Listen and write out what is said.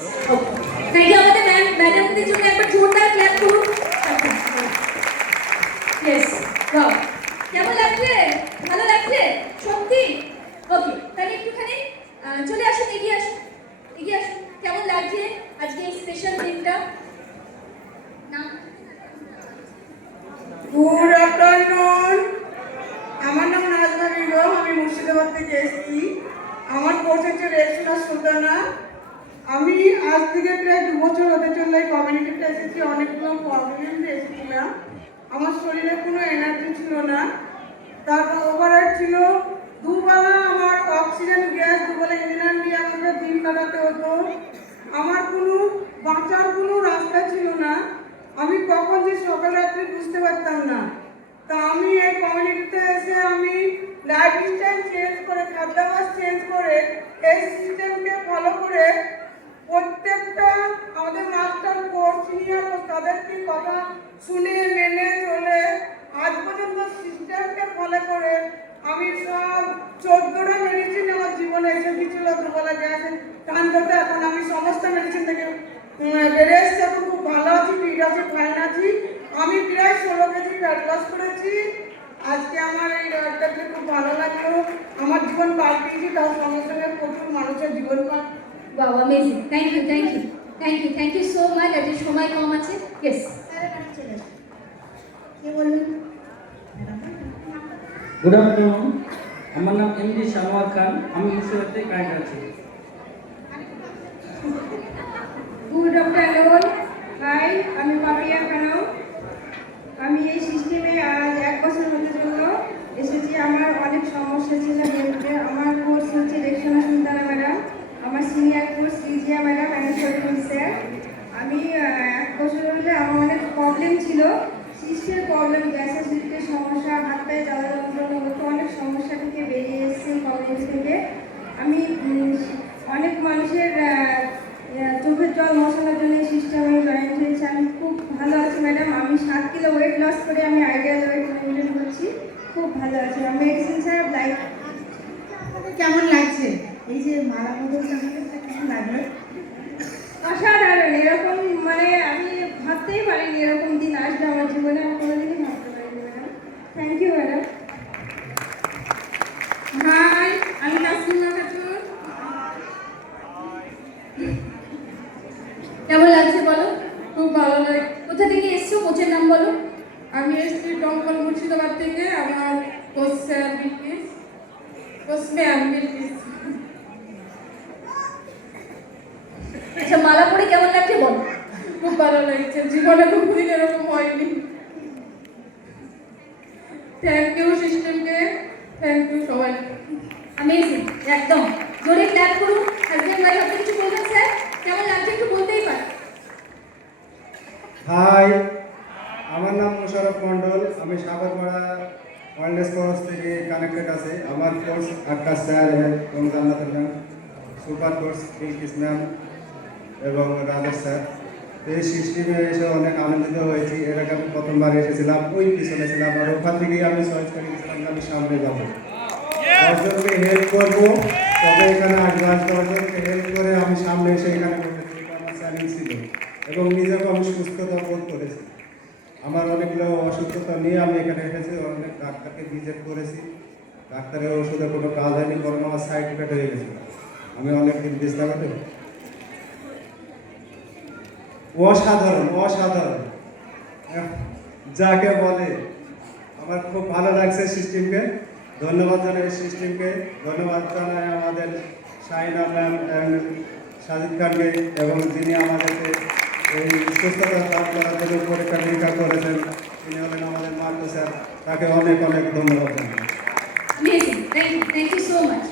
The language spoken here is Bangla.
থ্যাংক ইউ আমাদের ম্যাডামদের জন্য একবার জোরদার ক্ল্যাপ করুন। ইয়েস, ওয়াও, কেমন লাগছে? ভালো লাগছে সত্যি? ওকে, তাহলে একটুখানি চলে আসুন, এগিয়ে আসুন, এগিয়ে আসুন। কেমন লাগছে আজকে এই স্পেশাল দিনটা? না, গুড আফটারনুন। আমার নাম নাজমা বেগম, আমি মুর্শিদাবাদ থেকে এসেছি। আমার কোর্স হচ্ছে রেশনা সুলতানা। আমি আজ থেকে প্রায় 2 বছর হতে চললে এই কমিউনিটিতে এসেছি। অনেকগুলো প্রবলেম এসেছিলাম, আমার শরীরে কোনো এনার্জি ছিল না, তারপর ওভারহেড ছিল, দুবেলা আমার অক্সিজেন গ্যাস, দুবেলা ইঞ্জিনিয়ার দিয়ে আমাকে দিন কাটাতে হতো। আমার কোনো বাঁচার কোনো রাস্তা ছিল না, আমি কখন যে সকাল রাত্রি বুঝতে পারতাম না। তা আমি এই কমিউনিটিতে এসে আমি লাইফস্টাইল চেঞ্জ করে, খাদ্যাভ্যাস চেঞ্জ করে, এই সিস্টেমকে ফলো করে প্রত্যেকটা আমাদের মাস্টার কোর্স সিনিয়র তাদেরকে কথা শুনে মেনে চলে আজ পর্যন্ত সিস্টেমকে ফলো করে আমি সব 14টা মেডিসিন আমার জীবনে এসে দিয়েছিল। দুবেলা গ্যাস টানতে, এখন আমি সমস্ত মেডিসিন থেকে বেড়ে এসেছি। এখন খুব ভালো আছি, ফিট আছি, ফাইন আছি। আমি প্রায় 16 কেজি ফ্যাট লস করেছি। আজকে আমার এই ডাক্তারকে খুব ভালো লাগলো, আমার জীবন পাল্টিয়েছি, তার সঙ্গে সঙ্গে প্রচুর মানুষের জীবন পাল্টে। Wow, amazing. Thank you, thank you, thank you, thank you so much. আজকে সময় কম আছে। ইয়েস, কে বলবেন? গুড আফটারনুন, আমার নাম এমডি শানোয়ার খান, আমি মুর্শিদাবাদে কাজ আছি। গুড আফটারনুন, হাই, আমি পাপিয়া খানম। আমি এই সিস্টেমে আজ 1 বছর হতে চললো এসেছি। আমার অনেক সমস্যা ছিল হেলথে। আমার কোর্স হচ্ছে রেশনা সুলতানা ম্যাডাম, আমার senior course Rizia madam and Shariful sir. আমি 1 বছর হলে আমার অনেক প্রবলেম ছিল, সিস্টের প্রবলেম, গ্যাস অ্যাসিডিটির সমস্যা, হাত পায়ে জ্বালা যন্ত্রণা হতো, অনেক সমস্যা থেকে বেরিয়ে এসেছি কমিউনিটি থেকে। আমি অনেক মানুষের চোখের জল মশানোর জন্য এই সিস্টেম আমি জয়েন হয়েছি। আমি খুব ভালো আছি ম্যাডাম। আমি 7 কিলো ওয়েট লস করে আমি আইডিয়াল ওয়েট মেনটেন করছি, খুব ভালো আছি। আমি মেডিসিন ছাড়া লাইফ। কেমন লাগছে এই যে মালা বদলটা, কেমন লাগলো? অসাধারণ, এরকম মানে আমি ভাবতেই পারিনি এরকম দিন আসবে আমার জীবনে, আমি কোনোদিনই ভাবতে পারিনি madam. Thank you madam. Hi, আমি নাসরিমা খাতুন। কেমন লাগছে বলো? খুব ভালো লাগে। কোথা থেকে এসছো? কোচের নাম বলো। আমি এসেছি টঙ্কল মুর্শিদাবাদ থেকে। আমার coach sir Bilkis, coach ma'am Bilkis. আচ্ছা, মালা পরে কেমন লাগছে বলো? খুব ভালো লাগছে, জীবনে কোনোদিন এরকম হয়নি। থ্যাংক ইউ সিস্টেমকে, থ্যাংক ইউ সবাই। অ্যামেজিং, একদম। জোরে ক্ল্যাপ করুন। হাজবেন্ড ওয়াইফ, আপনি কিছু বলবেন স্যার? কেমন লাগছে একটু বলতেই পারেন। হাই, আমার নাম মোশারফ মন্ডল, আমি সাগরপাড়া ওয়াইল্ডনেস কোর্স থেকে কানেক্টেড আছে। আমার কোর্স আক্কাস স্যার এবং Jannatul ma'am, super course Bilkis ma'am এবং রাজেশ স্যার। এই সিস্টেমে এসে অনেক আনন্দিত হয়েছি। এর আগে আমি প্রথমবার এসেছিলাম, ওই পিছনে ছিলাম, আর ওখান থেকেই আমি চয়েস করে গেছিলাম যে আমি সামনে যাবো, দশজনকে হেল্প করবো, তবে এখানে আসবো, দশজনকে হেল্প করে আমি সামনে এসে এখানে বসেছি। এটা আমার চ্যালেঞ্জ ছিল এবং নিজেকে আমি সুস্থতা বোধ করেছি। আমার অনেকগুলো অসুস্থতা নিয়ে আমি এখানে এসেছি, অনেক ডাক্তারকে ভিজিট করেছি, ডাক্তারের ওষুধে কোনো কাজ হয়নি, বরং আমার সাইড এফেক্ট হয়ে গেছিল। আমি অনেকদিন বিশ্রামে। অসাধারণ, অসাধারণ যাকে বলে। আমার খুব ভালো লাগছে সিস্টেমকে। ধন্যবাদ জানাই সিস্টেমকে, ধন্যবাদ জানাই আমাদের শাহিনা ম্যাম অ্যান্ড সাজিদ খানকে, এবং যিনি আমাদেরকে এই সুস্থতা লাভ করার জন্য পরীক্ষা নিরীক্ষা করেছেন, তিনি হলেন আমাদের মার্কো স্যার। তাকে অনেক অনেক ধন্যবাদ জানাই। Amazing, thank you so much.